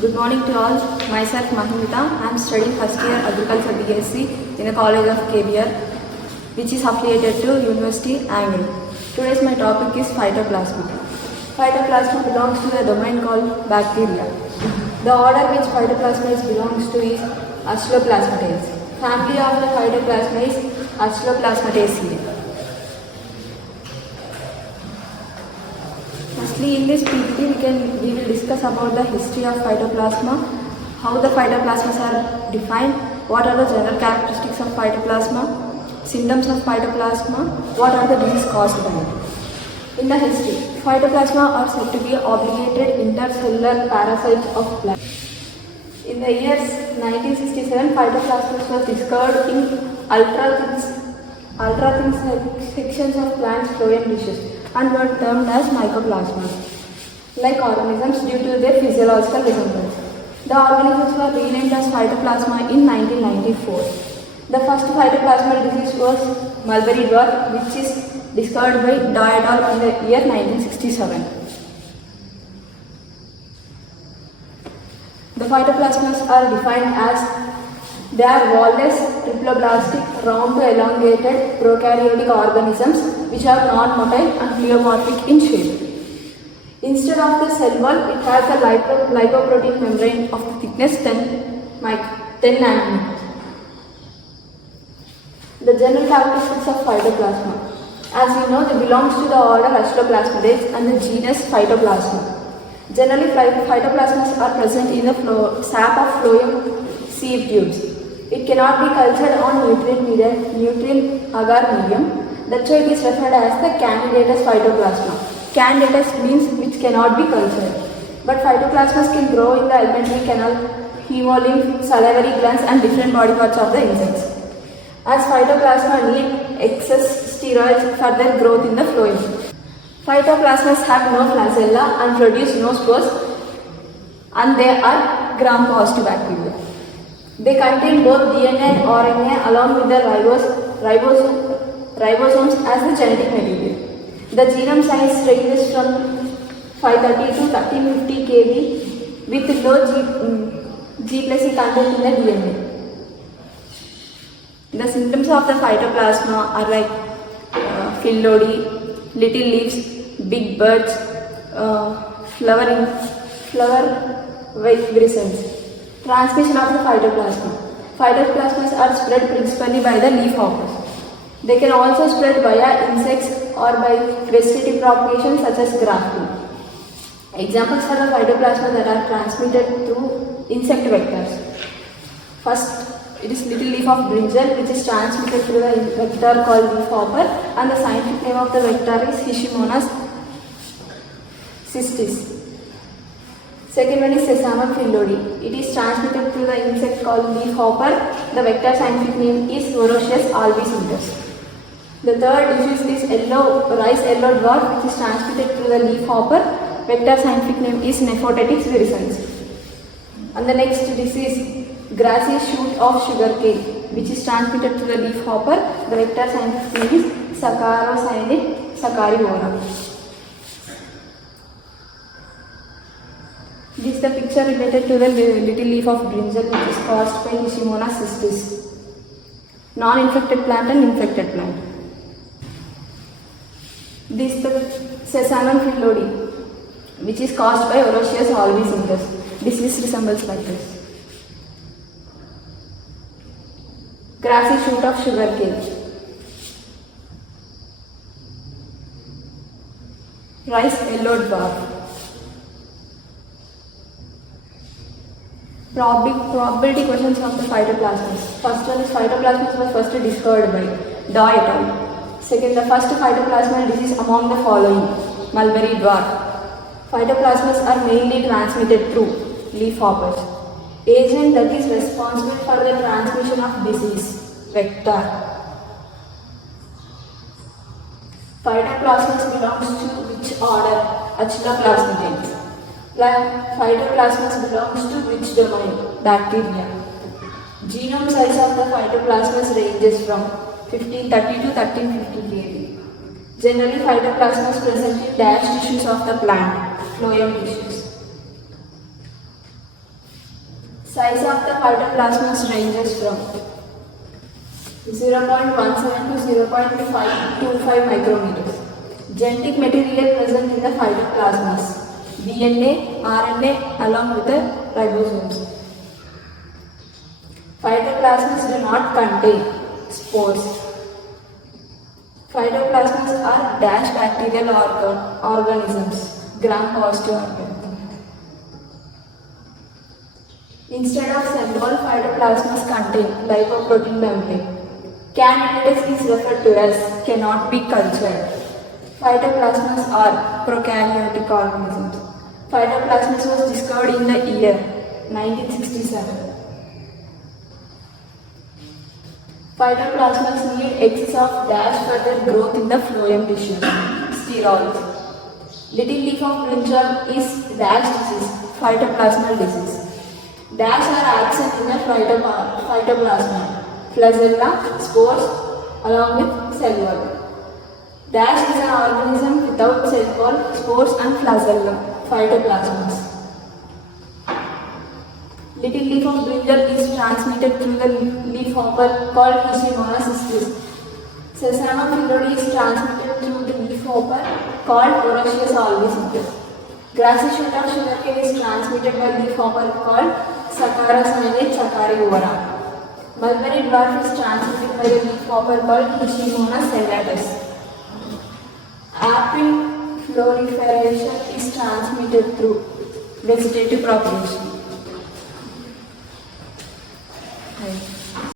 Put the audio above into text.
Good morning to all. Myself Mahimita. I am studying first year Agriculture BSc in the College of KBR, which is affiliated to University Angul. Today's my topic is Phytoplasma. Phytoplasma belongs to the domain called bacteria. The order which Phytoplasma belongs to is Achloplasmataceae. Family of the Phytoplasma is Achloplasmataceae. Firstly, in this PPT, we will discuss about the history of phytoplasma, how the phytoplasmas are defined, what are the general characteristics of phytoplasma, symptoms of phytoplasma, what are the diseases caused by it. In the history, phytoplasma are said to be obligated intercellular parasites of plants. In the years 1967, phytoplasmas were discovered in ultra-thin sections of plants' phloem tissues and were termed as mycoplasmas, like organisms due to their physiological resemblance. The organisms were renamed as phytoplasma in 1994. The first phytoplasmal disease was mulberry dwarf, which is discovered by Dye et al. In the year 1967. The phytoplasmas are defined as they are wall-less, triploblastic, round to elongated prokaryotic organisms which are non-motile and pleomorphic in shape. Instead of the cell wall, it has a lipoprotein membrane of the thickness 10 nanometers. The general characteristics of phytoplasma. As you know, they belongs to the order Achloplasmataceae and the genus Phytoplasma. Generally, phytoplasmas are present in the sap of phloem sieve tubes. It cannot be cultured on nutrient agar medium. That's why it is referred as the candidatus phytoplasma. Candidatus means which cannot be cultured. But phytoplasmas can grow in the alimentary canal, hemolymph, salivary glands and different body parts of the insects. As phytoplasma need excess steroids for their growth in the phloem. Phytoplasmas have no flagella and produce no spores, and they are gram-positive bacteria. They contain both DNA and RNA along with the ribosomes as the genetic material. The genome size ranges from 530 to 1350 kb with low G+E content in the DNA. The symptoms of the phytoplasma are like phyllodes, little leaves, big buds, flower virescence. Transmission of the phytoplasma. Phytoplasmas are spread principally by the leaf hoppers. They can also spread via insects or by vegetative propagation such as grafting. Examples for the phytoplasma that are transmitted through insect vectors. First, it is little leaf of brinjal, which is transmitted through the vector called leaf hopper, and the scientific name of the vector is Hishimonas cystis. Second one is Sesamum phyllodes. It is transmitted through the insect called leaf hopper. The vector scientific name is Voracious albicindus. The third disease is rice yellow dwarf, which is transmitted through the leaf hopper. Vector scientific name is Nephotetic virescens. And the next disease, grassy shoot of sugarcane, which is transmitted through the leaf hopper. The vector scientific name is Saccharocyanid saccharophora. This is the picture related to the little leaf of brinjal, which is caused by Hishimonas cystis. Non-infected plant and infected plant. This is the Sesamum phyllodes, which is caused by Voracious albicindus. Disease resembles like this. Grassy shoot of sugarcane. Rice yellow dwarf. Probability questions of the phytoplasmas. First one is phytoplasmas was first discovered by Dye et al. Second, the first phytoplasmal disease among the following: mulberry dwarf. Phytoplasmas are mainly transmitted through leaf hoppers. Agent that is responsible for the transmission of disease: vector. Phytoplasmas belongs to which order? Achloplasmataceae. Phytoplasmas belongs to which domain? Bacteria. Genome size of the phytoplasmas ranges from 1530 to 1350 kb. Generally, phytoplasmas present in dashed tissues of the plant, phloem tissues. Size of the phytoplasmas ranges from 0.17 to 0.525 micrometers. Genetic material present in the phytoplasmas: DNA, RNA along with the ribosomes. Phytoplasmas do not contain spores. Phytoplasmas are dash bacterial organisms, gram-positive organisms. Instead of cell wall, phytoplasmas contain lipoprotein membrane. Candidates is referred to as cannot be cultured. Phytoplasmas are prokaryotic organisms. Phytoplasmas was discovered in the year 1967. Phytoplasmas need excess of dash for their growth in the phloem tissue. Steroids. Little leaf of brinjal is dash disease, phytoplasmal disease. Dash are absent in the phytoplasma, flagella, spores along with cell wall. Dash is an organism without cell wall, spores and flagella, phytoplasmas. Little leaf of brinjal is transmitted through the leaf hopper called Hishimoto cystis. Sesame phyllodes is transmitted through the leaf hopper called Oraceous albicinus. Grassy shoot of sugarcane is transmitted by leaf hopper called Saccharomyces saccharophora. Mulberry dwarf is transmitted by the leaf hopper called Hishimoto cellatus. Apple proliferation is transmitted through vegetative propagation.